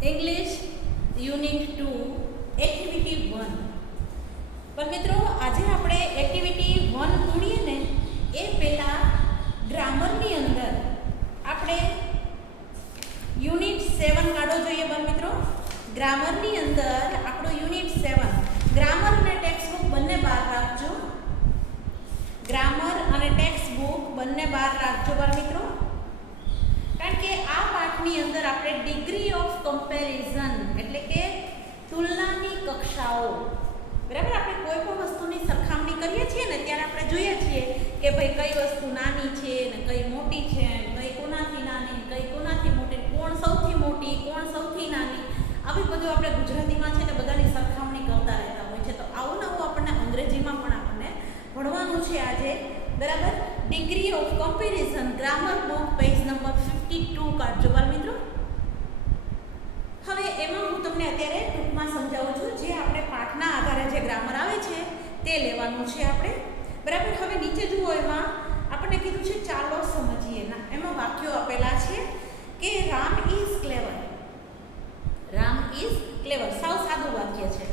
English unit 2 activity 1 પણ મિત્રો આજે આપણે એક્ટિવિટી 1 ભણીએ ને એ પહેલા ગ્રામરની અંદર આપણે યુનિટ 7 કાઢો જોઈએ પણ મિત્રો ગ્રામરની અંદર આપણો યુનિટ 7 ગ્રામર અને ટેક્સ્ટ બુક બંને બહાર રાખજો ગ્રામર અને ટેક્સ્ટ બુક બંને બહાર રાખજો પણ મિત્રો કારણ કે આ પાઠની અંદર આપણે ડિગ્રી ઓફ કમ્પેરિઝન એટલે કે તુલનાની કક્ષાઓ બરાબર આપણે કોઈ પણ વસ્તુની સરખામણી કરીએ છીએ ને ત્યારે આપણે જોઈએ છીએ કે ભાઈ કઈ વસ્તુ નાની છે ને કઈ મોટી છે કઈ કોનાથી નાની કઈ કોનાથી મોટી કોણ સૌથી મોટી કોણ સૌથી નાની આવી બધું આપણે ગુજરાતીમાં છે ને બધાની સરખામણી કરતા રહેતા હોય છે તો આવું નવું આપણને અંગ્રેજીમાં પણ આપણને ભણવાનું છે આજે બરાબર degree of comparison grammar book page number 52 કાઢજો બાળ મિત્રો હવે એમાં હું તમને અત્યારે ટૂંકમાં સમજાવું છું જે આપણે પાઠના આધારે જે ગ્રામર આવે છે તે લેવાનું છે આપણે બરાબર હવે નીચે જુઓ એમાં આપણને કીધું છે ચાલો સમજીએ ના એમાં વાક્યો આપેલા છે કે Ram is clever Ram is clever સાવ સાદું વાક્ય છે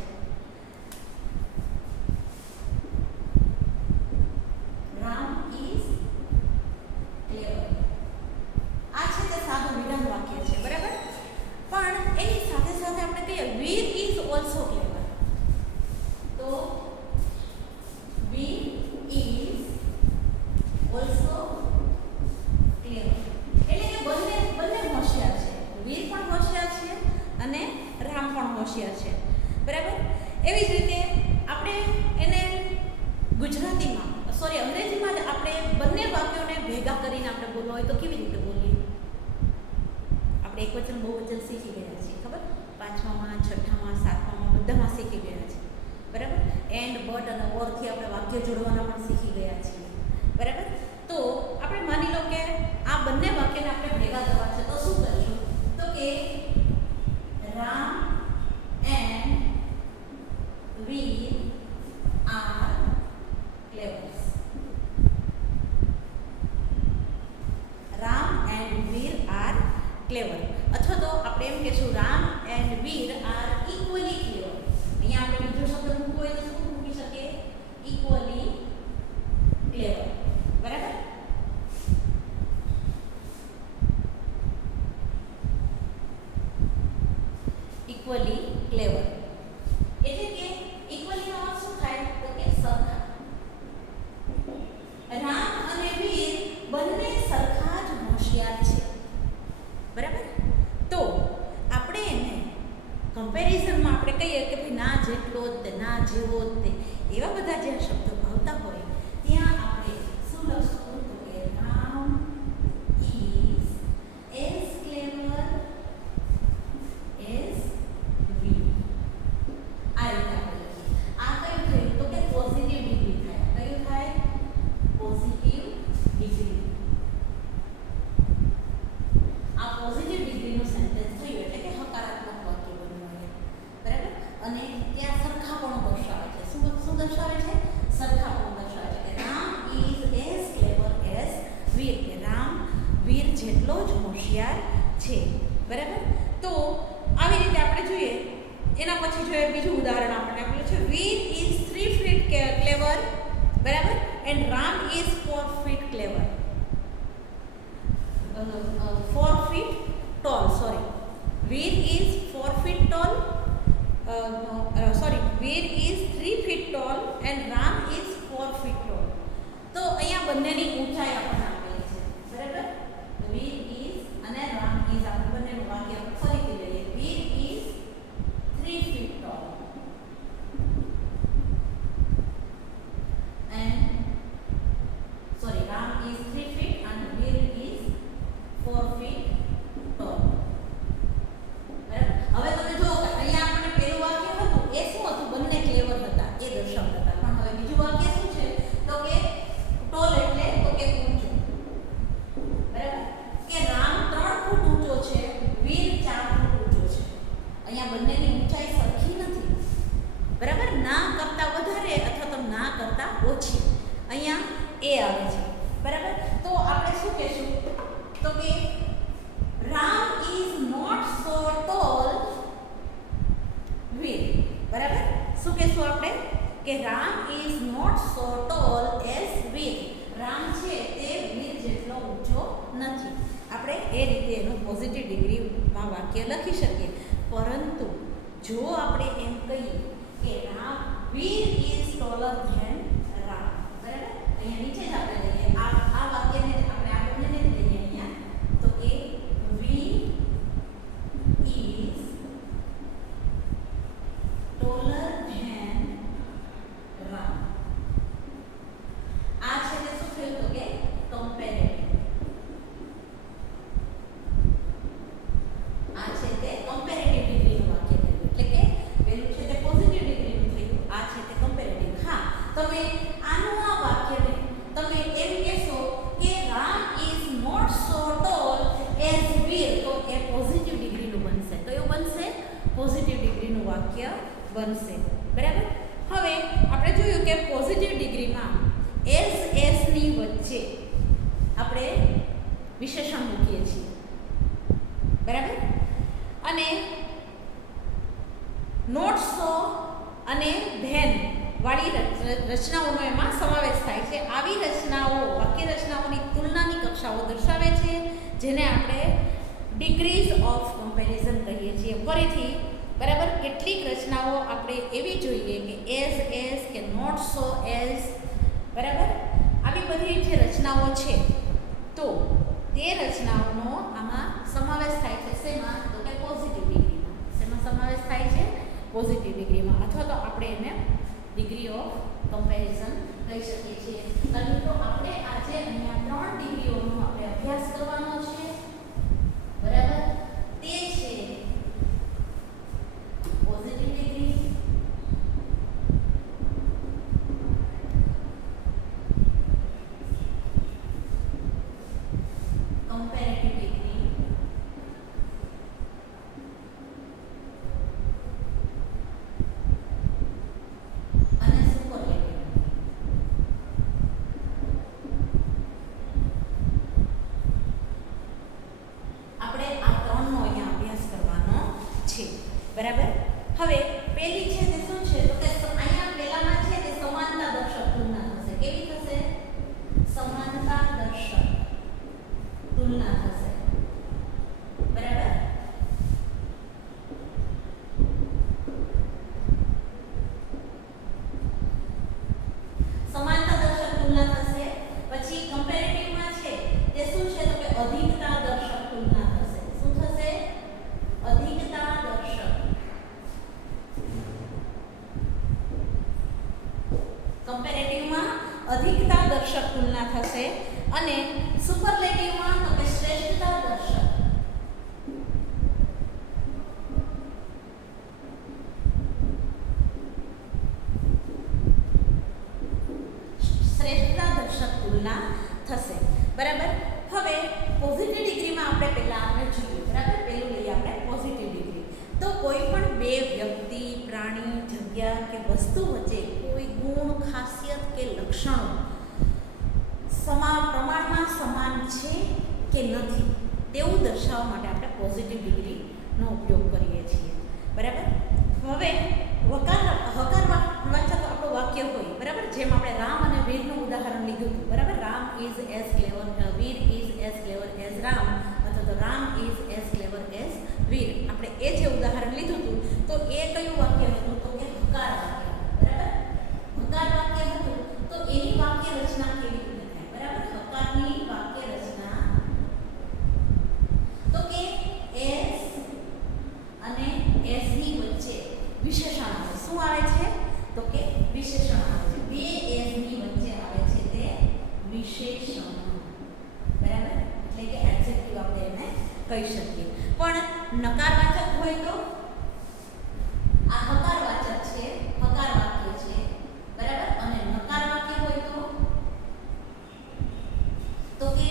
રામ ઇઝ ક્લેવર આ છે તે સાદું વિધાન વાક્ય છે બરાબર પણ એની સાથે સાથે આપણે કહીએ વીર ઇઝ ઓલ્સો ક્લેવર તો વીર ઇઝ ઓલ્સો ક્લેવર એટલે કે બંને હોશિયાર છે વીર પણ હોશિયાર છે અને રામ પણ હોશિયાર છે બરાબર એવી જ રીતે આપણે એને ગુજરાતીમાં સોરી અંગ્રેજીમાં આપણે બંને વાક્યોને ભેગા કરીને આપણે બોલવા હોય તો કેવી રીતે બોલીએ આપણે એકવચન બહુવચન શીખી ગયા છીએ ખબર પાંચમામાં છઠ્ઠામાં સાતમામાં બધામાં શીખી ગયા છીએ બરાબર એન્ડ બટ અને ઓરથી આપણે વાક્ય જોડવાના પણ શીખી ગયા છીએ બરાબર તો આપણે માની લો કે આ બંને વાક્યને આપણે ભેગા કરવા છે તો શું કરીશું તો કે Ram and Veer are clever Ram and Veer are clever અથવા તો આપણે એમ કહેશું Ram and Veer are equally clever અહીંયા આપણે બીજો શબ્દ મૂકવો હોય તો શું મૂકી શકીએ ઇક્વલી ક્લેવર બરાબર ઇક્વલી ક્લેવર એટલે કે ઇક્વલીનો અર્થ શું થાય તો કે સરખા રામ અને વીર બંને સરખા જ હોશિયાર છે બરાબર તો આપણે એને કમ્પેરિઝનમાં આપણે કહીએ કે ભાઈ ના જેટલો જ તે ના જેવો જ તે એવા બધા જે શબ્દો આવતા હોય ત્યાં આપણે શું લખશું તો કે Ram is as clever as Veer આ રીતે આપણે લખીએ આ કયું થયું તો કે પોઝિટિવ ડિગ્રી થાય કયું થાય પોઝિટિવ ડિગ્રી આ પોઝિટિવ ડિગ્રીનું સેન્ટેન્સ થયું એટલે કે હકારાત્મક વાક્ય બન્યું બરાબર અને ત્યાં સરખાપણું દર્શાવે છે શું દર્શાવે છે સરખાપણું દર્શાવે છે કે Ram is as clever as Veer કે રામ વીર જેટલો જ હોશિયાર છે બરાબર તો આવી રીતે આપણે જોઈએ એના પછી જોઈએ બીજું ઉદાહરણ આપણને આપ્યું છે વીર ઇઝ 3 ફીટ ક્લેવર બરાબર and Ram is 4 feet clever 4 feet tall sorry Veer is 4 feet tall Veer is 3 feet tall and Ram is 4 feet tall તો અહીંયા બંનેની ઊંચાઈ આપણને આપેલી છે બરાબર Veer is અને Ram is આપણે બંનેનું વાક્ય ફરીથી લઈએ Veer is 3 feet tall and Ram is 3 feet and Veer is 4 feet tall બરાબર હવે તમે જુઓ કે અહીંયા આપણે પહેલું વાક્ય હતું એ શું હતું બંને ક્લેવર હતા એ દર્શાવતા હતા પણ હવે બીજું વાક્ય શું છે તો કે ટોલ એટલે તો કે Ram is not so tall as Veer. Ram છે તે વીર જેટલો ઊંચો નથી. આપણે એ રીતે એનું પોઝિટિવ ડિગ્રીમાં વાક્ય લખી શકીએ. પરંતુ જો આપણે એમ કહીએ કે રામ વીર ઇઝ ટોલર ધેન રામ, બરાબર, અહીંયા નીચે જ આપણે લઈએ આ વાક્યને આપણે આ બંનેને લઈએ અહીંયા, તો એ વીર ઇઝ ટોલર ધેન રામ. આ છે તે શું થયું તો કે કમ્પેરેટિવ. આ છે તે કમ્પેરેટિવ ડિગ્રીનું વાક્ય થયું. એટલે કે પેલું છે તે પોઝિટિવ ડિગ્રીનું થયું, આ છે તે કમ્પેરેટિવ. હા, તમે આનું આ વાક્યને તમે એમ કહેશો કે Ram is not so tall as Veer, તો એ પોઝિટિવ ડિગ્રીનું બનશે. તો એવું બનશે પોઝિટિવ ડિગ્રીનું વાક્ય બનશે. બરાબર. હવે આપણે જોયું કે પોઝિટિવ ડિગ્રીમાં એઝ ની વચ્ચે આપણે વિશેષણ મૂકીએ છીએ. બરાબર. અને નોટ સો અને ધેન વાળી રચનાઓનો એમાં સમાવેશ થાય છે. આવી રચનાઓ વાક્ય રચનાઓની તુલનાની કક્ષાઓ દર્શાવે છે, જેને આપણે ડિગ્રીઝ ઓફ કમ્પેરિઝન કહીએ છીએ. ફરીથી બરાબર, કેટલીક રચનાઓ આપણે એવી જોઈએ કે એઝ કે નોટ સો એઝ, બરાબર, આવી બધી જે રચનાઓ છે તો તે રચનાઓનો આમાં સમાવેશ થાય છે. શેમાં? તો કે પોઝિટિવ ડિગ્રીમાં. શેમાં સમાવેશ થાય છે? પોઝિટિવ ડિગ્રીમાં, અથવા તો આપણે એને ડિગ્રી ઓફ કમ્પેરિઝન કહી શકીએ છીએ. તો આપણે આજે અહીંયા 3 ડિગ્રીઓનો આપણે અભ્યાસ કરવાનો છે. બરાબર. તે છે પોઝિટિવ ડિગ્રી, કમ્પેરેટિવ ડિગ્રી અને સુપરલેટિવ. આપણે આ ત્રણનો અહીંયા અભ્યાસ કરવાનો છે. બરાબર. હવે પહેલી છે તે શું છે તો કે અહીંયા પહેલામાં છે તે સમાનતા દર્શક તુલના થશે. કેવી થશે? સમાનતા દર્શક તુલના થશે. બરાબર. સમાનતા દર્શક તુલના થશે. પછી કમ્પેરેટિવમાં છે તે શું છે તો કે અધિકતા દર્શક તુલના થશે. શું થશે? અધિકતા દર્શક. કમ્પેરેટિવમાં અધિકતા દર્શક તુલના થશે અને સુપરલેટિવમાં તો કે શ્રેષ્ઠતા દર્શક. શ્રેષ્ઠતા દર્શક તુલના થશે. બરાબર. હવે પોઝિટિવ ડિગ્રીમાં આપણે પહેલા આપણે જોઈએ. બરાબર. પહેલું લઈએ આપણે પોઝિટિવ ડિગ્રી. તો કોઈ પણ બે વ્યક્તિ, પ્રાણી, જગ્યા કે વસ્તુ વચ્ચે કોઈ ગુણ, ખાસિયત કે લક્ષણો પ્રમાણમાં સમાન છે કે નથી તેવું દર્શાવવા માટે આપણે પોઝિટિવ ડિગ્રીનો ઉપયોગ કરીએ છીએ. બરાબર. હવે હકારવાચક આપણું વાક્ય હોય, બરાબર, જેમ આપણે રામ અને વીરનું ઉદાહરણ લીધું હતું. બરાબર. Ram is as clever, Veer is as clever as Ram, અથવા તો Ram is as clever as Veer. આપણે એ જે ઉદાહરણ લીધું હતું તો એ કયું વાક્ય હતું તો કે હકાર વાક્ય. બરાબર. હકાર વાક્ય હતું તો એની વાક્ય રચના કેવી રીતે થાય? બરાબર. હકારની વાક્ય રચના તો કે એઝ અને એઝ ની વચ્ચે વિશેષણ આવે. શું આવે છે તો કે વિશેષણ આવે છે. બે એઝ ની વચ્ચે આવે છે તે વિશેષણ. બરાબર. એટલે કે એડજેક્ટિવ આપણે એને કહી શકીએ. પણ નકારવાચક હોય તો આ હકારવાચક છે, હકાર વાક્ય છે. બરાબર. અને નકાર વાક્ય હોય તો કે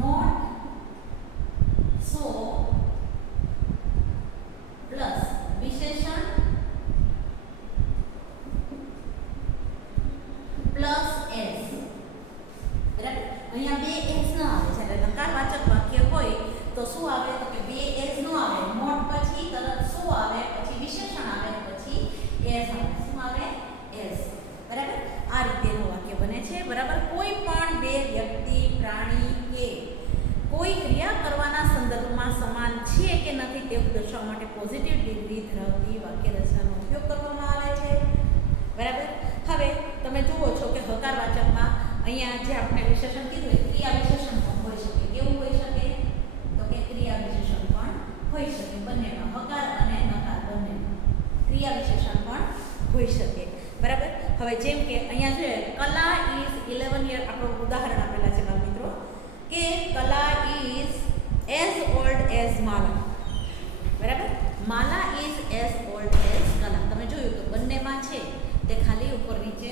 નોટ સો પ્લસ વિશેષણ પ્લસ એસ. બરાબર. અહીંયા બે એસ ન આવે. જ્યારે નકારવાચક વાક્ય હોય તો શું આવે તો કે બે એસ ન આવે. નોટ પછી તરત શું આવે, પછી વિશેષણ આવે, પછી એસ આવે. શું આવે? એસ. આ રીતેનું વાક્ય બને છે. બરાબર. કોઈ પણ બે વ્યક્તિ, પ્રાણી કે કોઈ ક્રિયા કરવાના સંદર્ભમાં સમાન છે કે નથી તેવું દર્શાવવા માટે પોઝિટિવ ડિગ્રી ધરાવતી વાક્ય રચનાનો ઉપયોગ કરવામાં આવે છે. બરાબર. હવે તમે જુઓ છો કે હકારવાચકમાં અહીંયા જે આપણે વિશેષણ કીધું એ ક્રિયા વિશેષણ પણ હોઈ શકે. કેવું હોઈ શકે? તો કે ક્રિયા વિશેષણ પણ હોઈ શકે. બંનેમાં હકાર અને નકાર બંનેમાં ક્રિયા વિશેષણ પણ હોઈ શકે. બરાબર. હવે જેમ કે અહીંયા છે કલા ઇઝ 11 યર, આપણું ઉદાહરણ આપેલા છે બાળ મિત્રો કે કલા ઇઝ એઝ ઓલ્ડ એઝ માલા. બરાબર. માલા ઇઝ એઝ ઓલ્ડ એઝ કલા. તમે જોયું તો બંનેમાં છે તે ખાલી ઉપર નીચે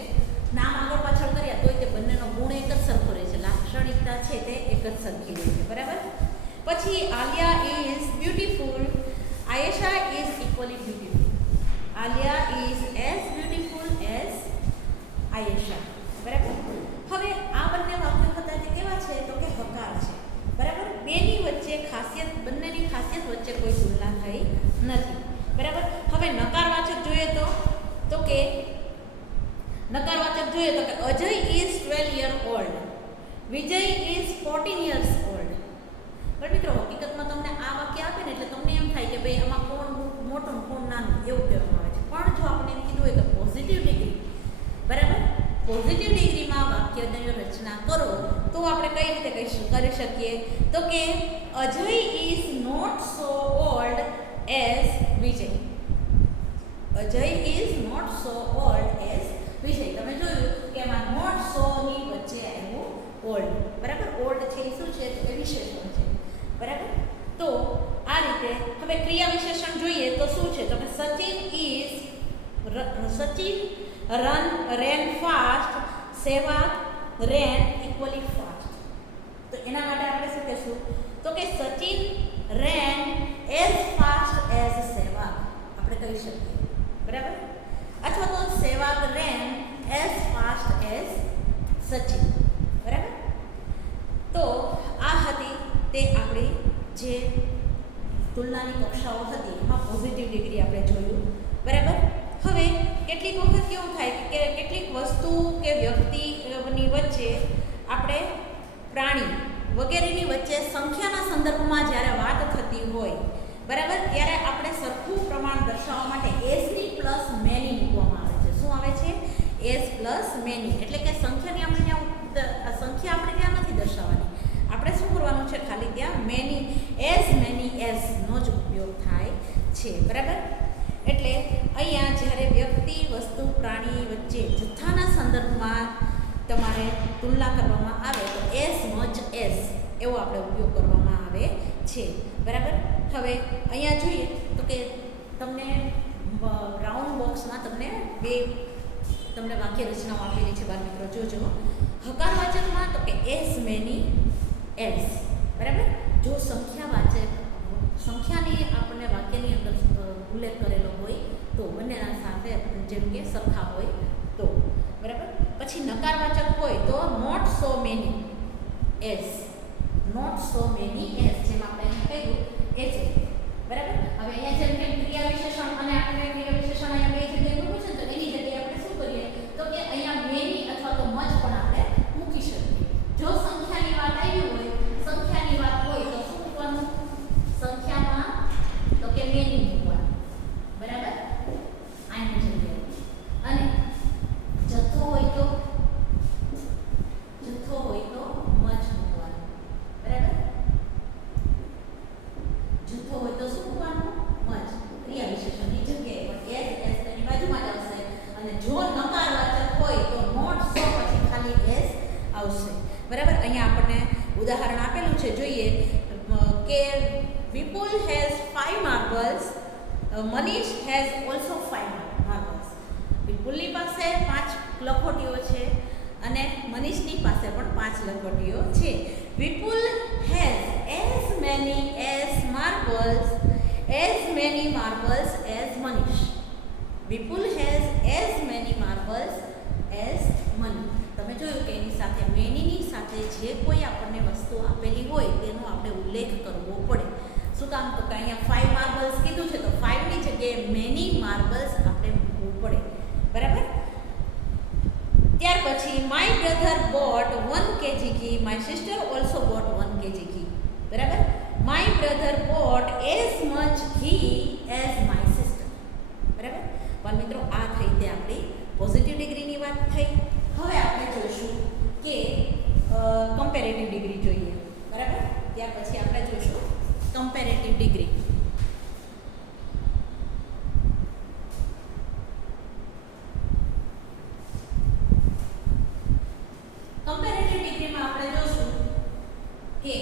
નામ આગળ પાછળ કર્યા તોય તે બંનેનો ગુણ એક જ સરખો રહે છે, લાક્ષણિકતા છે તે એક જ સરખી રહે છે. બરાબર. પછી Aliya is beautiful, Ayesha is equally beautiful. Aliya is as beautiful as Ayesha. બરાબર. હવે આ બંને વાક્યો હતા તે કેવા છે? તો કે હકાર છે. બરાબર. બેની વચ્ચે ખાસિયત, બંનેની ખાસિયત વચ્ચે કોઈ તુલના થઈ નથી. બરાબર. હવે નકારવાચક જોઈએ તો કે નકારવાચક જોઈએ તો કે Ajay is 12 year old, Vijay is 14 years old. પણ મિત્રો હકીકતમાં તમને આ વાક્ય આપે ને એટલે તમને એમ થાય કે ભાઈ આમાં કોણ મોટું કોણ નાનું એવું કહેવામાં આવે છે. પણ જો આપણે એમ કીધું હોય તો પોઝિટિવ ડિગ્રી, બરાબર, પોઝિટિવ ડિગ્રીમાં વાક્યની રચના કરો તો આપણે કઈ રીતે કરી શકીએ? તો કે Ajay is not so old as Vijay. Ajay is not so old as Vijay. તમે જોયું કે એમાં નોટ સો ની વચ્ચે આવ્યું ઓલ્ડ. બરાબર. ઓલ્ડ છે એ શું છે? તો એ વિશેષણ છે. બરાબર. તો આ રીતે હવે ક્રિયા વિશેષણ જોઈએ તો શું છે? તો કે સચિન રેન ફાસ્ટ, સહેવાગ રેન ઇક્વલી ફાસ્ટ. તો એના માટે આપણે શું કહેશું? તો કે સચિન રેન એઝ ફાસ્ટ એઝ સહેવાગ આપણે કહી શકીએ. બરાબર. અથવા તો સહેવાગ રેન એઝ ફાસ્ટ એઝ સચિન. બરાબર. તો આ હતી તે આપણી જે તુલનાની કક્ષાઓ હતી એમાં પોઝિટિવ ડિગ્રી આપણે જોયું. બરાબર. હવે કેટલીક વખત કેવું થાય કે કેટલીક વસ્તુ કે વ્યક્તિની વચ્ચે આપણે પ્રાણી વગેરેની વચ્ચે સંખ્યાના સંદર્ભમાં જ્યારે વાત થતી હોય, બરાબર, ત્યારે આપણે સરખું પ્રમાણ દર્શાવવા માટે એઝની પ્લસ મેની મૂકવામાં આવે છે. શું આવે છે? As plus many. એટલે કે સંખ્યાની આપણે ત્યાં સંખ્યા આપણે ત્યાં નથી દર્શાવવાની. આપણે શું કરવાનું છે? ખાલી ત્યાં મેની, એઝ નો જ ઉપયોગ થાય છે. બરાબર. એટલે અહીંયા જ્યારે વ્યક્તિ, વસ્તુ, પ્રાણી વચ્ચે જથ્થાના સંદર્ભમાં તમારે તુલના કરવામાં આવે તો એઝ મચ એઝ એવો આપણે ઉપયોગ કરવામાં આવે છે. બરાબર. હવે અહીંયા જોઈએ તો કે તમને રાઉન્ડ બોક્સમાં તમને વાક્ય રચનાઓ આપેલી છે. બાળ મિત્રો જોજો. હકારવાચકમાં તો કે એઝ મેની એઝ. બરાબર. જો સંખ્યાની આપણને વાક્યની અંદર ઉલ્લેખ કરેલો હોય તો બંનેના સાથે જેમ કે સરખા હોય તો. બરાબર. પછી નકારવાચક હોય તો not so many as. Not so many as જેમ આપણે કહ્યું એ છે. બરાબર. હવે અહીંયા જેમ કે ક્રિયા વિશેષણ અને આપણે ક્રિયા વિશેષણ અહીંયા બે જગ્યાએ મૂકવું છે તો એની જગ્યાએ આપણે શું કરીએ તો કે અહીંયા મેની અથવા તો મચ પણ આપણે મૂકી શકીએ. જો સંખ્યાની વાત આવી હોય, સંખ્યાની વાત હોય તો શું મૂકવાનું? સંખ્યામાં તો કે મેની મૂકવાનું. બરાબર. આની જગ્યાએ. અને જથ્થો હોય તો મચ મૂકવાનું. બરાબર. જથ્થો હોય તો શું મૂકવાનું? મચ. ક્રિયા વિશેષણની જગ્યાએ પણ એઝ તેની બાજુમાં જ આવશે. અને જો નકારવાચક હોય તો નોટ સો પછી ખાલી એઝ આવશે. બરાબર. અહીંયા આપણને ઉદાહરણ આપેલું છે. જોઈએ કે Vipul has 5 marbles, Manish has also 5 marbles. વિપુલની પાસે 5 લખોટીઓ છે અને મનીષની પાસે પણ 5 લખોટીઓ છે. Vipul has as many marbles as Manish. Vipul has as many marbles as money. તમે જોયું કે એની સાથે મેનીની સાથે જે કોઈ આપણને વસ્તુ આપેલી હોય તેનો આપણે ઉલ્લેખ કરવો પડે. શું કામ? તો કે અહીંયા 5 માર્બલ્સ કીધું છે તો 5 ની જગ્યાએ મેની માર્બલ્સ આપણે મૂકવું પડે. બરાબર. ત્યાર પછી માય બ્રધર બોટ 1 kg ઘી, my sister also boat 1 kg ઘી. બરાબર. My brother boat as much ઘી એઝ માય સિસ્ટર. બરાબર. પણ મિત્રો આ થઈ તે આપણી પોઝિટિવ ડિગ્રીની વાત થઈ. હવે આપણે જોઈશું કે કમ્પેરેટિવ ડિગ્રી જોઈએ. બરાબર. ત્યાર પછી આપણે જોઈશું કમ્પેરેટિવ ડિગ્રી. કમ્પેરેટિવ ડિગ્રીમાં આપણે જોઈશું કે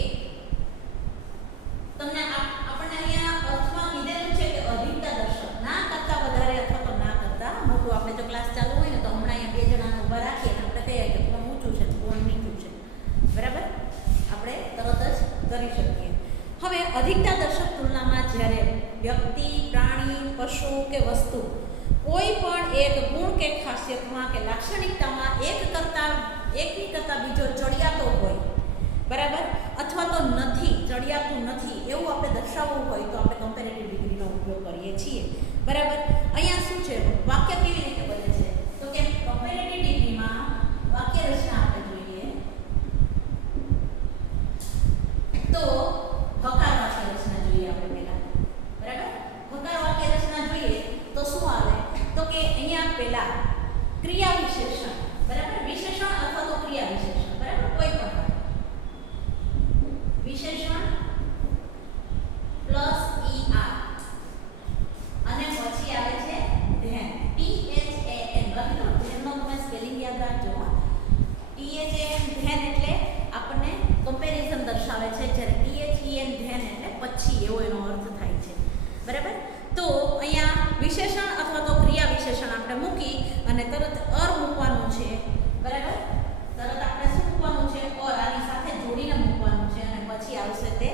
તમને આપણને અહીંયા અર્થમાં કીધેલું છે કે અધિકતા દર્શક ના કરતા વધારે અથવા તો ના કરતા મોટું. આપણે જો ક્લાસ ચાલુ હોય ને તો હમણાં અહીંયા બે જણાને ઊભા રાખીએ અને આપણે કહીએ કે કોણ ઊંચું છે કોણ નીચું છે. બરાબર. આપણે તરત જ કરી શકીએ. હવે અધિકતા દર્શક તુલનામાં જ્યારે વ્યક્તિ, પ્રાણી, પશુ કે વસ્તુ કોઈ પણ એક ગુણ કે ખાસિયતમાં કે લાક્ષણિકતામાં એકની કરતાં બીજો ચડિયાતો હોય, બરાબર, અથવા તો નથી ચડિયાતું નથી એવું આપણે દર્શાવવું હોય તો આપણે કમ્પેરેટિવ ડિગ્રીનો ઉપયોગ કરીએ છીએ. બરાબર. અહીંયા શું છે, વાક્ય કેવી રીતે બને છે તો કે કમ્પેરેટિવ ડિગ્રીમાં વાક્ય રચના આપણે જોઈએ તો હકાર વાક્ય રચના જોઈએ આપણે પહેલા. બરાબર. હકાર વાક્ય રચના જોઈએ તો શું આવે તો કે અહીંયા પહેલા ક્રિયા વિશેષણ, બરાબર, વિશેષણ અથવા તો ક્રિયા વિશેષણ, બરાબર, કોઈ પણ વિશેષણ પ્લસ ER અને પછી આવે છે ધ્યાન, THAN. બરાબર. ધ્યાનનો તમે સ્પેલિંગ યાદ રાખજો. THAN ધ્યાન એટલે આપણને કમ્પેરિઝન દર્શાવે છે, જ્યારે THEN ધ્યાન એટલે પછી એવો એનો અર્થ થાય છે. બરાબર. તો અહીંયા વિશેષણ અથવા તો ક્રિયા વિશેષણ આપણે મૂકી અને તરત અર મૂકવાનું છે. બરાબર. તરત આપણે શું મૂકવાનું છે, ઓર આની સાથે જોડીને મૂકવાનું છે અને પછી આવશે તે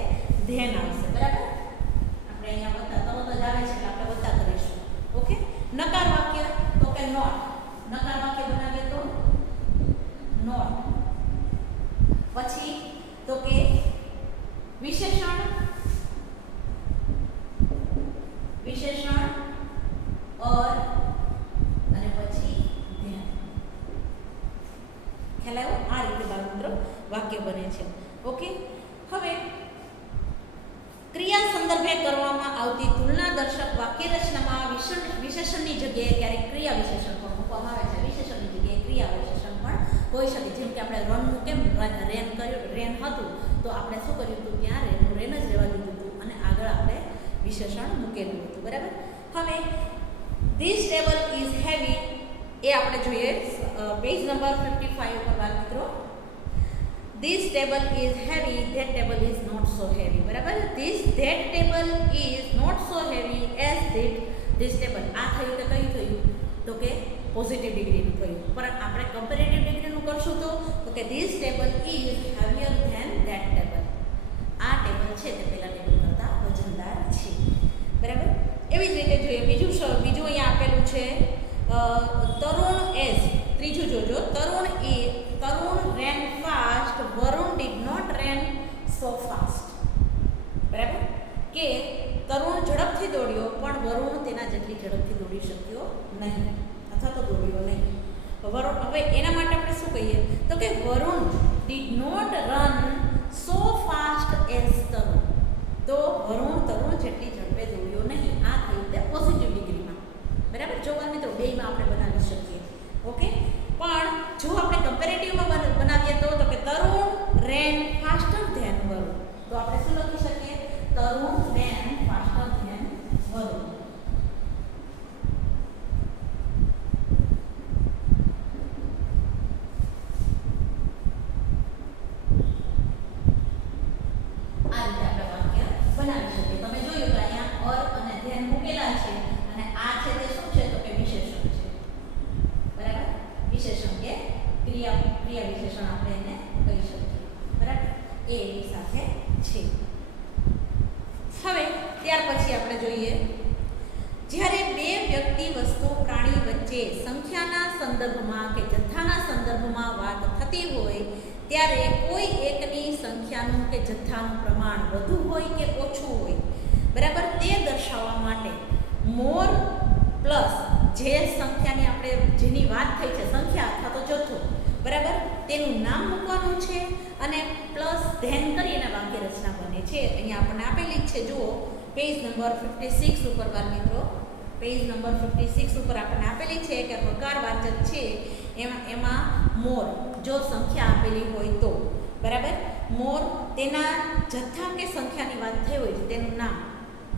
ધ્યાન આવશે. બરાબર. આપણે અહીંયા બધા તરત જ આવે છે એટલે આપણે બધા કરીશું. ઓકે. નકાર વાક્ય તો કે નોટ. નકાર વાક્ય બનાવીએ તો નોટ. પછી તો કે વિશેષણ ઓર અને પછી ધ્યાન. ખ્યાલ આવ્યો? આ રીતે બાળ મિત્રો વાક્ય બને છે. ઓકે. હવે ક્રિયા સંદર્ભે કરવામાં આવતી તુલના દર્શક વાક્ય રચનામાં વિશેષણની જગ્યાએ ક્યારેક ક્રિયા વિશેષણ પણ મૂકવામાં આવે છે. વિશેષણની જગ્યાએ ક્રિયા વિશેષણ પણ હોઈ શકે. જેમ કે આપણે રનનું કેમ રેન હતું તો આપણે શું કર્યું હતું, ત્યાં રેનનું રેન જ રહેવા દીધું હતું અને આગળ આપણે વિશેષણ મૂકેલું હતું. બરાબર. હવે ધીસ ટેબલ ઇઝ હેવી એ આપણે જોઈએ પેજ નંબર 55 ઉપર બાળ મિત્રો. This table is heavy, that table is not so heavy. બરાબર. That table is not so heavy as this table. આ થયું કે કયું થયું તો કે પોઝિટિવ ડિગ્રીનું થયું. પણ આપણે કમ્પેરેટિવ ડિગ્રીનું કરશું તો કે this table is heavier than that table. આ ટેબલ છે તે પેલા ટેબલ કરતાં વજનદાર છે. બરાબર. એવી જ રીતે જોઈએ બીજું અહીંયા આપેલું છે તરુણ એજ. ત્રીજું જોજો, તરુણ ran fast, Varun did not run so fast. બરાબર. કે તરુણ ઝડપથી દોડ્યો પણ વરુણ તેના જેટલી ઝડપથી દોડી શક્યો નહીં અથવા તો દોડ્યો નહીં. વરુણ, હવે એના માટે આપણે શું કહીએ તો કે Varun did not run so fast as તરુણ. તો વરુણ તરુણ જેટલી ઝડપે દોડ્યો નહીં. આ થયું તે પોઝિટિવ ડિગ્રીમાં. બરાબર. જો મિત્રો બેયમાં આપણે બનાવી શકીએ. ઓકે. પણ જો આપણે કમ્પેરેટિવમાં બનાવીએ તો કે તરુણ રેન ફાસ્ટર ધેન વરુણ. તો આપણે શું લખી શકીએ, તરુણ રેન ફાસ્ટર ધેન વરુણ. આ રીતે આપણે વાક્ય બનાવી શકીએ. તમે જોયું કે અહીંયા ઓર અને ધેન મૂકેલા છે અને આ છે તે શું છે તો કે વિશેષણ છે. બરાબર. વિશેષણ કે ક્રિયા વિશેષણ આપણે એને કહી શકીએ. બરાબર. એ એની સાથે છે. હવે ત્યાર પછી આપણે જોઈએ જ્યારે બે વ્યક્તિ, વસ્તુ, પ્રાણી વચ્ચે સંખ્યાના સંદર્ભમાં કે જથ્થાના સંદર્ભમાં વાત થતી હોય ત્યારે કોઈ એકની સંખ્યાનું કે જથ્થાનું પ્રમાણ વધુ હોય કે ઓછું હોય, બરાબર, તે દર્શાવવા માટે મોર પ્લસ જે સંખ્યાની આપણે જેની વાત થઈ છે સંખ્યા અથવા તો જથ્થો બરાબર, તેનું નામ મૂકવાનું છે અને પ્લસ ધેન કરી અને વાક્ય રચના બને છે. અહીંયા આપણને આપેલી જ છે, જુઓ પેજ નંબર 56 ઉપર બાળ મિત્રો, પેજ નંબર 56 ઉપર આપણને આપેલી છે કે હકારવાચક છે એમાં મોર જો સંખ્યા આપેલી હોય તો, બરાબર, મોર તેના જથ્થા કે સંખ્યાની વાત થઈ હોય તો તેનું નામ,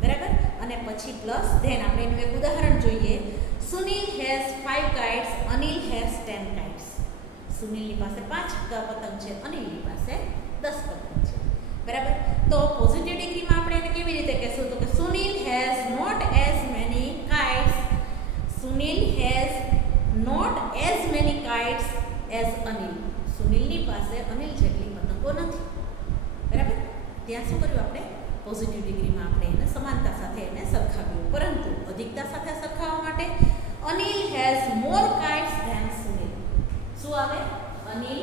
બરાબર, અને પછી પ્લસ ધેન. આપણે એનું એક ઉદાહરણ જોઈએ. Sunil has 5 kites, Anil has 10 kites. સુનિલની પાસે 5 પતંગ છે, અનિલની પાસે 10 પતંગ છે, બરાબર. તો પોઝિટિવ ડિગ્રીમાં આપણે એને કેવી રીતે કહેશું? તો કે Sunil has not as many kites. Sunil has not as many kites as Anil. સુનિલની પાસે અનિલ જેટલી પતંગો નથી, બરાબર. ત્યાં શું કર્યું આપણે? પોઝિટિવ ડિગ્રીમાં આપણે એને સમાનતા સાથે એને સરખાવ્યું, પરંતુ અધિકતા સાથે સરખાવવા માટે Anil has more kites than Sunil. શું આવે? Anil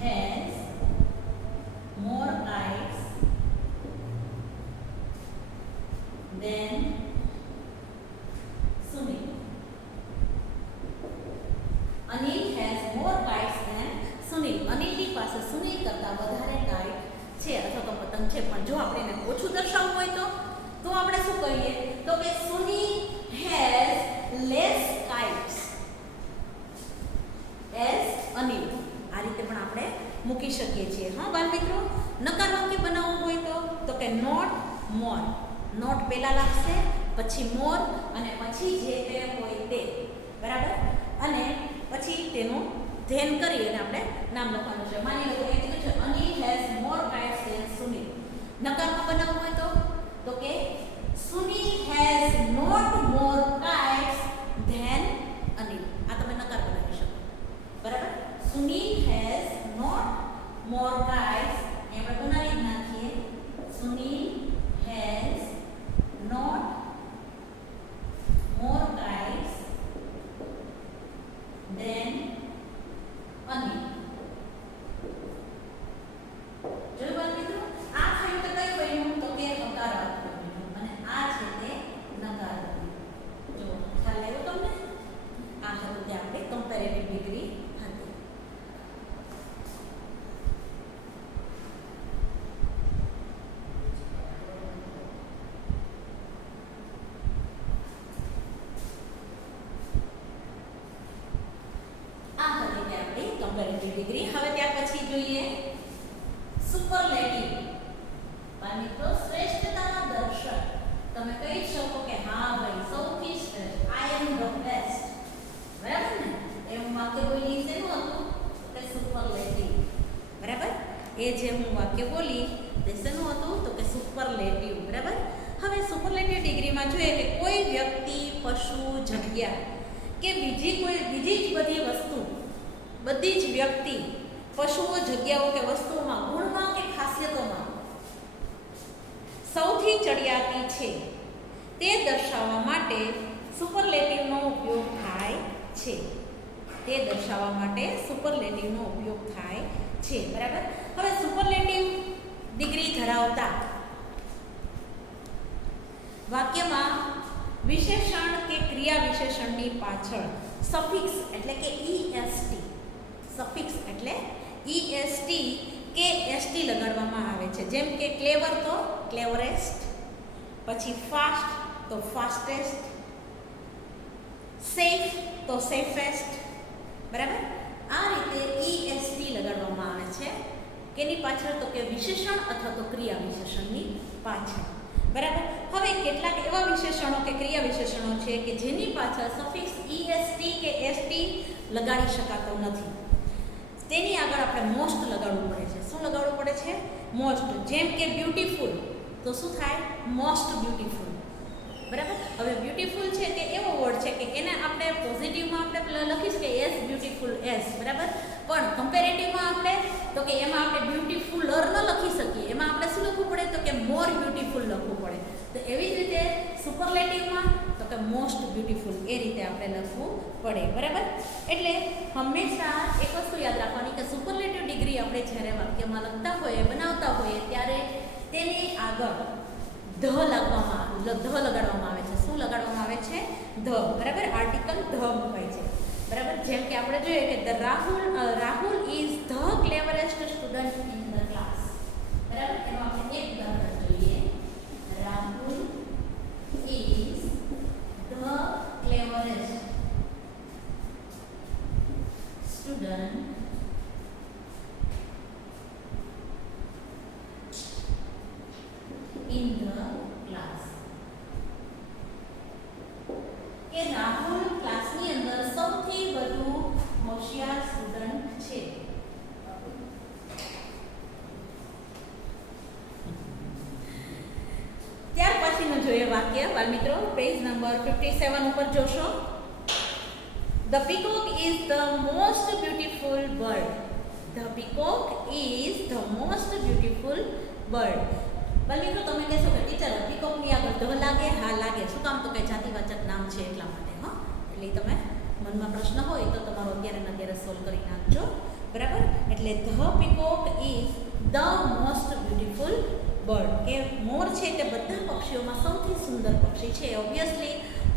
has more kites than Sunil. Anil has more kites than Sunil. અનિલની પાસે સુનિલ કરતાં વધારે કાઇટ છે અથવા તો પતંગ છે. પણ જો આપણે એને ઓછું દર્શાવવું હોય તો આપણે શું કહીએ? તો કે Sunil has less kites as Anil. આ રીતે પણ આપણે મૂકી શકીએ છીએ. હા બાળ મિત્રો, નકાર વાક્ય બનાવવું હોય તો કે નોટ મોર. નોટ પહેલા લાગશે, પછી મોર અને પછી જે તે હોય તે, બરાબર, અને પછી તેનું ધ્યાન કરી અને આપણે નામ લખવાનું છે. માની લો એ કીધું છે Anil has more kites than Sunil. નકારમાં બનાવવું હોય તો કે Sunil has not more kites than Anil. આ તમે નકાર બનાવી શકો, બરાબર. Sunil has not more kites એ આપણે બનાવી જ નાખીએ. Sunil has not more kites than Anil. જોયું બાળ મિત્રો? આ થયું તો કયું બન્યું? તો કે હકારવાચક બન્યું અને આ છે તે નકાર બન્યું. જો ખ્યાલ આવ્યો તમને? આ હતું તે આપણે કમ્પેરેટિવ ડિગ્રી હતી. આ હતી તે આપણી કમ્પેરેટિવ ડિગ્રી. હવે ત્યાર પછી જોઈએ સુપરલેટિવ. બાળ મિત્રો, શ્રેષ્ઠતાના દર્શક. તમે કહી શકો કે હા ભાઈ સૌથી શ્રેષ્ઠ, આઈ એમ ધ બેસ્ટ, બરાબર ને? એમ વાક્ય બોલી શેનું હતું? કે સુપરલેટિવ, બરાબર. એ જે હું વાક્ય બોલી તે શેનું હતું? તો કે સુપરલેટિવ, બરાબર. હવે સુપરલેટિવ ડિગ્રીમાં જોઈએ કે કોઈ વ્યક્તિ, પશુ, જગ્યા કે બીજી જ બધી વસ્તુ, બધી જ વ્યક્તિ, પશુઓ, જગ્યાઓ કે વસ્તુઓમાં ગુણમાં કે ખાસિયતોમાં સૌથી ચડિયાતી છે તે દર્શાવવા માટે સુપરલેટિવનો ઉપયોગ થાય છે. તે દર્શાવવા માટે સુપરલેટિવનો ઉપયોગ થાય છે, બરાબર. હવે સુપરલેટિવ ડિગ્રી ધરાવતા વાક્યમાં વિશેષણ કે ક્રિયા વિશેષણની પાછળ સફિક્સ એટલે કે EST, સફિક્સ એટલે EST કે ST લગાડવામાં આવે છે. જેમ કે ક્લેવર તો ક્લેવરેસ્ટ, પછી ફાસ્ટ તો ફાસ્ટેસ્ટ, સેફ તો સેફેસ્ટ, બરાબર. આ રીતે EST લગાડવામાં આવે છે. કેની પાછળ? તો કે વિશેષણ અથવા તો ક્રિયા વિશેષણની પાછળ, બરાબર. હવે કેટલાક એવા વિશેષણો કે ક્રિયા વિશેષણો છે કે જેની પાછળ સફિક્સ EST કે ST લગાડી શકાતો નથી. તેની આગળ આપણે મોસ્ટ લગાડવું પડે છે. શું લગાડવું પડે છે? મોસ્ટ. જેમ કે બ્યુટીફુલ તો શું થાય? મોસ્ટ બ્યુટીફુલ, બરાબર. હવે બ્યુટીફુલ છે કે એવો વર્ડ છે કે એને આપણે પોઝિટિવમાં આપણે લખીશ કે એઝ બ્યુટીફુલ એઝ, બરાબર. પણ કમ્પેરેટિવમાં આપણે તો કે એમાં આપણે બ્યુટીફુલર ન લખી શકીએ. એમાં આપણે શું લખવું પડે? તો કે મોર બ્યુટીફુલ લખવું પડે. તો એવી જ રીતે સુપરલેટિવમાં તો કે મોસ્ટ બ્યુટીફુલ એ રીતે આપણે લખવું પડે, બરાબર. એટલે હંમેશા એક વસ્તુ યાદ રાખવાની કે સુપરલેટિવ ડિગ્રી આપણે જ્યારે વાક્યમાં લખતા હોઈએ, બનાવતા હોઈએ ત્યારે તેની આગળ ધ લગાડવામાં આવે છે. શું લગાડવામાં આવે છે? ધ, બરાબર. આર્ટિકલ ધ મુકાય છે. બરાબર. જેમ કે આપણે જોઈએ કે the Rahul is the cleverest student in the class. બરાબર. એનું આપણે એક ઉદાહરણ જોઈએ. Rahul is the cleverest student in the class. કે રાહુલ ક્લાસની અંદર સૌથી વધુ હોશિયાર સ્ટુડન્ટ છે. ત્યાર પછીનું જોઈએ વાક્ય બાળમિત્રો, પેજ નંબર 57 ઉપર જોશો. The peacock is the most beautiful bird. The peacock is the most beautiful bird. બાળમિત્રો, તમે કહેશો કે ટીચર પીકોકની આગળ ધ લાગે? હા લાગે. શું કામ? તો કે જાતિવાચક નામ છે એટલા માટે. હા, એટલે તમે મનમાં પ્રશ્ન હોય તો તમારો અત્યારે ને અત્યારે સોલ્વ કરી નાખજો. બરાબર. એટલે the peacock is the most beautiful bird. કે મોર છે તે બધા પક્ષીઓમાં સૌથી સુંદર પક્ષી છે. Obviously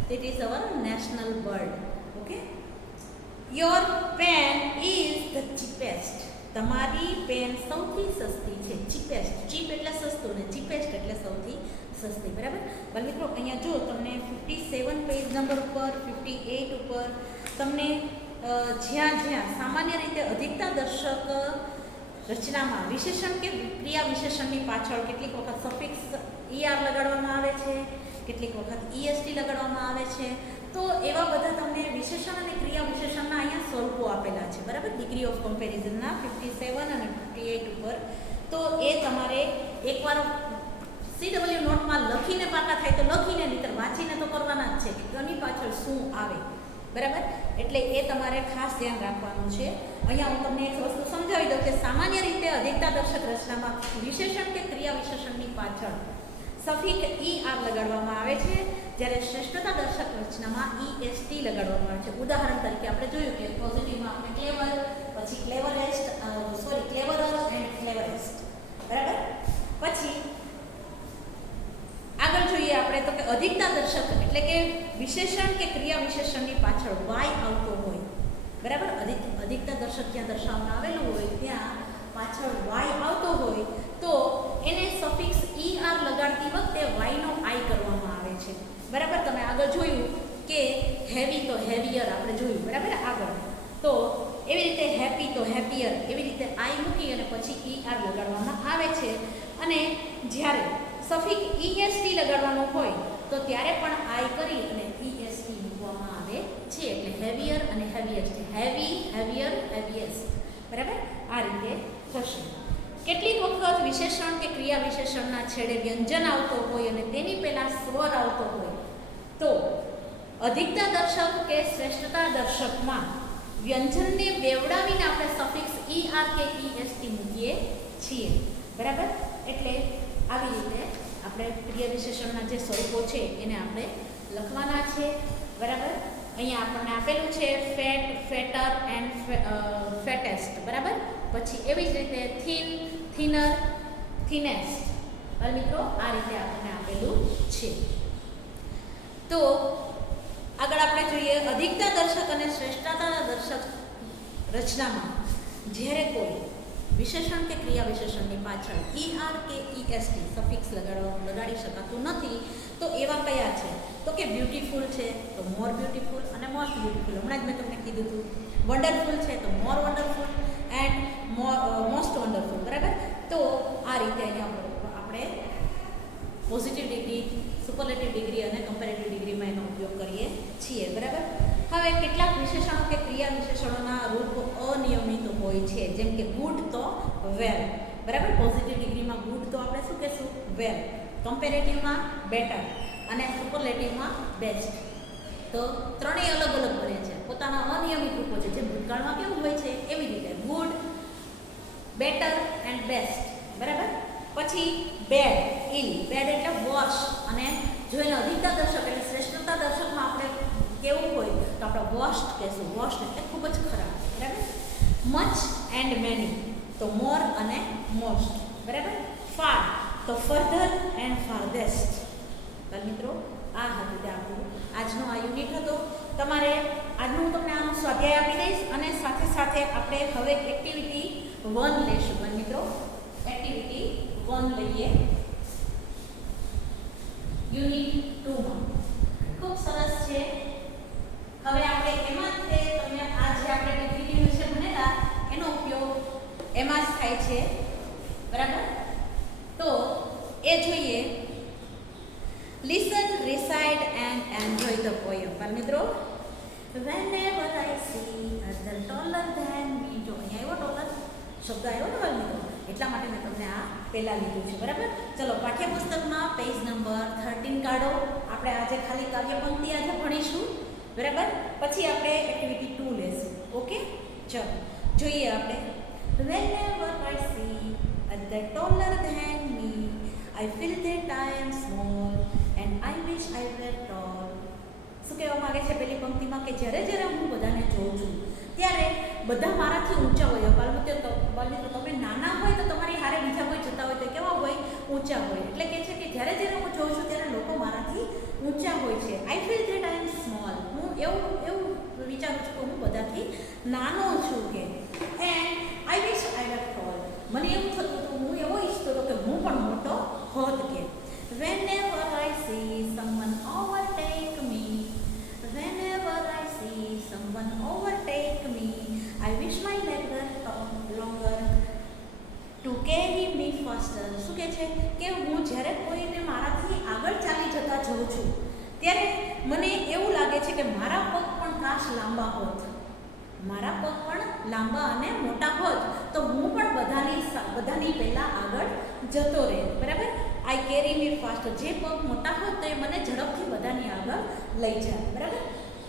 it is our national bird. Okay. Your pen is the cheapest. તમારી પેન સૌથી સસ્તી છે. ચીપેસ્ટ, ચીપ એટલે સસ્તું ને ચીપેસ્ટ એટલે સૌથી સસ્તી. બરાબર. બાળ મિત્રો, અહીંયા જો તમને 57 પેજ નંબર ઉપર, 58 ઉપર તમને જ્યાં સામાન્ય રીતે અધિકતા દર્શક રચનામાં વિશેષણ કે ક્રિયા વિશેષણની પાછળ કેટલીક વખત સફિક્સ ER લગાડવામાં આવે છે, કેટલીક વખત EST લગાડવામાં આવે છે. તો એવા બધા તમને વિશેષણ અને ક્રિયા વિશેષણના અહીંયા સ્વરૂપો આપેલા છે. બરાબર. ડિગ્રી ઓફ કમ્પેરિઝનના 57 અને 58 ઉપર. તો એ તમારે એકવાર CW નોટમાં લખીને પાકા થાય તો લખીને, નહીંતર વાંચીને તો કરવાના જ છે કે કોની પાછળ શું આવે. બરાબર. એટલે એ તમારે ખાસ ધ્યાન રાખવાનું છે. અહીંયા હું તમને એક વસ્તુ સમજાવી દઉં કે સામાન્ય રીતે અધિકતા દર્શક રચનામાં વિશેષણ કે ક્રિયા વિશેષણની પાછળ સફિક ER લગાડવામાં આવે છે, જ્યારે શ્રેષ્ઠતા દર્શક રચનામાં EST લગાડવામાં આવે છે. ઉદાહરણ તરીકે આપણે જોયું કે પોઝિટિવમાં આપણે ક્લેવર, પછી ક્લેવરેસ્ટ, ક્લેવરર એન્ડ ક્લેવરેસ્ટ. બરાબર. પછી આગળ જોઈએ આપણે તો કે અધિકતા દર્શક એટલે કે વિશેષણ કે ક્રિયા વિશેષણની પાછળ વાય આવતો હોય. બરાબર. અધિકતા દર્શક જ્યાં દર્શાવવામાં આવેલું હોય ત્યાં પાછળ વાય આવતો હોય તો એને સફિક્સ ER લગાડતી વખતે વાયનો આઈ કરવામાં આવે છે. બરાબર. તમે આગળ જોયું કે હેવી તો હેવિયર આપણે જોયું. બરાબર. આગળ તો એવી રીતે હેપી તો હેપીયર, એવી રીતે આઈ મૂકી અને પછી ER લગાડવામાં આવે છે. અને જ્યારે સફિક EST લગાડવાનું હોય તો ત્યારે પણ આઈ કરી અને EST મૂકવામાં આવે છે. એટલે હેવિયર અને હેવીએસ્ટ, હેવી, હેવિયર, હેવીએસ્ટ. બરાબર. આ રીતે થશે. કેટલીક વખત વિશેષણ કે ક્રિયા વિશેષણના છેડે વ્યંજન આવતો હોય અને તેની પહેલા સ્વર આવતો હોય તો અધિકતા દર્શક કે શ્રેષ્ઠતા દર્શકમાં વ્યંજનને બેવડાવીને આપણે સફિક્સ ER કે EST મૂકીએ છીએ. બરાબર. એટલે આવી રીતે આપણે ક્રિયા વિશેષણના જે સ્વરૂપો છે એને આપણે લખવાના છે. બરાબર. અહીંયા આપણને આપેલું છે ફેટ, ફેટર એન્ડ ફેટેસ્ટ. બરાબર. પછી એવી જ રીતે થીન, થિનર, થિનેસ્ટ. મિત્રો, આ રીતે આપણને આપેલું છે. તો આગળ આપણે જોઈએ અધિકતા દર્શક અને શ્રેષ્ઠતા દર્શક રચનામાં જ્યારે કોઈ વિશેષણ કે ક્રિયા વિશેષણની પાછળ ER કે EST સફિક્સ લગાડી શકાતું નથી તો એવા કયા છે? તો કે બ્યુટીફુલ છે તો મોર બ્યુટીફુલ અને મોસ્ટ બ્યુટીફુલ. હમણાં જ મેં તમને કીધું હતું. વન્ડરફુલ છે તો મોર વન્ડરફુલ એન્ડ મોસ્ટ વન્ડરફુલ. બરાબર. તો આ રીતે અહીંયા આપણે પોઝિટિવ ડિગ્રી, સુપરલેટિવ ડિગ્રી અને કમ્પેરેટિવ ડિગ્રીમાં એનો ઉપયોગ કરીએ છીએ. બરાબર. હવે કેટલાક વિશેષણો કે ક્રિયા વિશેષણોના રૂપ અનિયમિત હોય છે. જેમ કે ગુડ તો વેલ. બરાબર. પોઝિટિવ ડિગ્રીમાં ગુડ તો આપણે શું કહેશું? વેલ. કમ્પેરેટિવમાં બેટર અને સુપરલેટિવમાં બેસ્ટ. તો ત્રણેય અલગ અલગ બને છે. પોતાના અનિયમિત રૂપો છે. જેમ ભૂતકાળમાં કેવું હોય છે એવી રીતે ગુડ, બેટર એન્ડ બેસ્ટ. બરાબર. પછી બેડ, ઇલ. બેડ એટલે વોશ. અને જો એને અધિકતા દર્શક એટલે શ્રેષ્ઠતા દર્શકમાં આપણે કેવું હોય તો આપણે વોસ્ટ કહેશું. વોસ્ટ એટલે ખૂબ જ ખરાબ. બરાબર. મચ એન્ડ મેની તો મોર અને મોસ્ટ. બરાબર. ફાર તો ફર્ધર એન્ડ ફારધેસ્ટ. મિત્રો, આ હતું તે આપણું આજનો આ યુનિટ હતો. તમારે આજનું હું તમને આનો સ્વાધ્યાય આપી દઈશ અને સાથે સાથે આપણે હવે એક્ટિવિટી 1 લેશું. પણ મિત્રો એક્ટિવિટી 1 લઈએ યુનિટ 2 માં. ખૂબ સરસ છે. હવે આપણે એમાં જ તમને આ જે આપણે એક્ટિવિટી વિશે ભણેલા એનો ઉપયોગ એમાં જ થાય છે, બરાબર? તો એ જોઈએ. Listen, reside and enjoy the poem. પણ મિત્રો whenever I see other taller than me, જો અહીંયા આવ્યો taller શબ્દ આવ્યો ને પણ મિત્રો, એટલા માટે મેં તમને આ પહેલા લીધું છે, બરાબર? ચલો પાઠ્યપુસ્તકમાં પેજ નંબર 13 કાઢો. આપણે આજે ખાલી કાવ્ય પંક્તિ આજે ભણીશું, બરાબર? પછી આપણે એક્ટિવિટી 2 લેશું. ઓકે, ચલો જોઈએ આપણે. Whenever I see other taller than me, I feel that I am small and I wish I were tall. શું કહેવા માંગે છે પેલી પંક્તિમાં કે જ્યારે જ્યારે હું બધાને જોઉં છું ત્યારે બધા મારાથી ઊંચા હોય. બાળમિત્રો તમે નાના હોય તો તમારી હારે બીજા કોઈ જતા હોય તો કેવા હોય? ઊંચા હોય. એટલે કે છે કે જ્યારે જ્યારે હું જોઉં છું ત્યારે લોકો મારાથી ઊંચા હોય છે. I feel that I am small. હું એવું વિચારું છું કે હું બધાથી નાનો છું કે. And I wish I were tall. મને એવું થતું હતું, હું એવો ઈચ્છતો હતો કે હું પણ મોટો હોત કે. Whenever I see someone overtake me, whenever I see someone overtake me, I wish my legs were longer to carry me faster. શું કહે છે કે હું જ્યારે કોઈને મારાથી આગળ ચાલી જતા જોઉં છું ત્યારે મને એવું લાગે છે કે મારા પગ પણ કાશ લાંબા હોત, મારા પગ પણ લાંબા અને મોટા હોત તો હું પણ બધાની પહેલાં આગળ જતો રહે, બરાબર? આઈ કેરી મી ફાસ્ટ. જે પગ મોટા હોત તો એ મને ઝડપથી બધાની આગળ લઈ જાય, બરાબર?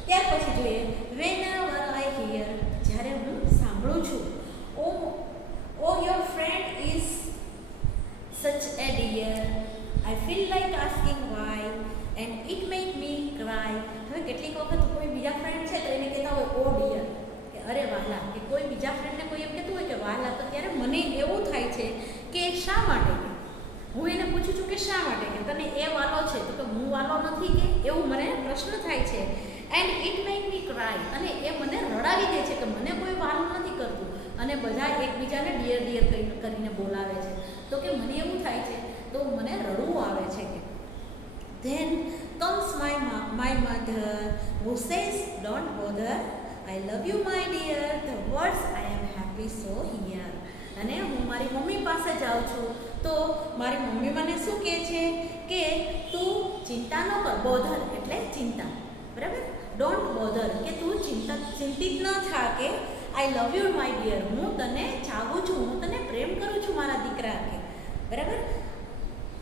ત્યાર પછી જોઈએ whenever I hear, જ્યારે હું સાંભળું છું, oh your friend is such a dear, I feel like asking why and it make me cry. હવે કેટલીક વખત કોઈ બીજા ફ્રેન્ડ છે તો એને કહેતા હોય ઓ ડિયર, કે અરે વહાલા, કે કોઈ બીજા ફ્રેન્ડને કોઈ એમ કહેતું હોય કે વહાલા, તો ત્યારે મને એવું થાય છે કે શા માટે? હું એને પૂછું છું કે શા માટે, કે તને એ વાલો છે તો કે હું વાલો નથી કે, એવું મને પ્રશ્ન થાય છે. And it make me cry. અને એ મને રડાવી દે છે કે મને કોઈ વાલું નથી કરતું અને બધા એકબીજાને ડિયર ડિયર કરીને બોલાવે છે તો કે મને એવું થાય છે તો મને રડવું આવે છે કે. Then comes my mother who says don't bother, I love you my dear, the words I am happy so here. અને હું મારી મમ્મી પાસે જાઉં છું તો મારી મમ્મી મને શું કહે છે કે તું ચિંતા ન કર. બોધર એટલે ચિંતા, બરાબર? ડોન્ટ બોધર કે તું ચિંતિત ન થા કે આઈ લવ યુ માય ડિયર, હું તને ચાહું છું, હું તને પ્રેમ કરું છું મારા દીકરા કે, બરાબર?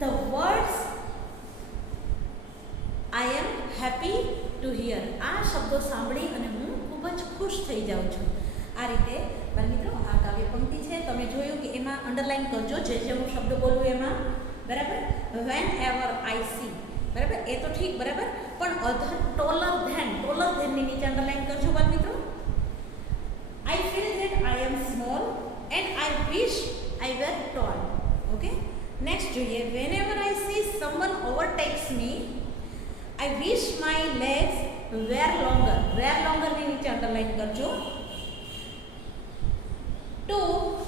The words I am happy to here. આ શબ્દો સાંભળી અને હું ખૂબ જ ખુશ થઈ જાઉં છું. આ રીતે પણ મિત્રો આ કાવ્ય પંક્તિ છે, તમે જોયું કે એમાં અંડરલાઈન કરજો જે હું શબ્દ બોલું એમાં, બરાબર? વેન એવર આઈ સી, બરાબર? એ તો ઠીક, બરાબર? પણ અધર ટોલર ધેનની નીચે અંડરલાઈન કરજો બાળ મિત્રો. I feel that I am small and I wish I were tall. Okay, next જોઈએ. Whenever I see someone overtakes me, I wish my legs were longer. Were લોંગરની નીચે અંડરલાઈન કરજો. Two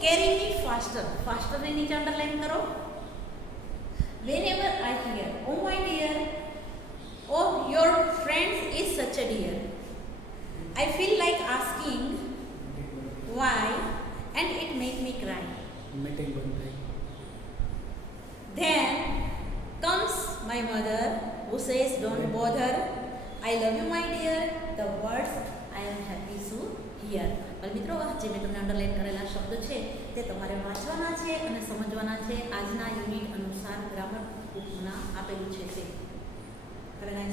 કેરી મી faster, ફાસ્ટરની નીચે underline કરો. Whenever I hear, oh my dear, oh your friend is such a dear, I feel like asking why and it make me cry. Then comes my mother who says don't bother, I love you my dear, the words I am happy to hear. પણ મિત્રો જે મેં તમને underline કરેલા શબ્દ છે તે તમારે વાંચવાના છે અને સમજવાના છે. આજના યુનિટ અનુસાર ગ્રામર બુકમાં આપેલું છે તે. હવે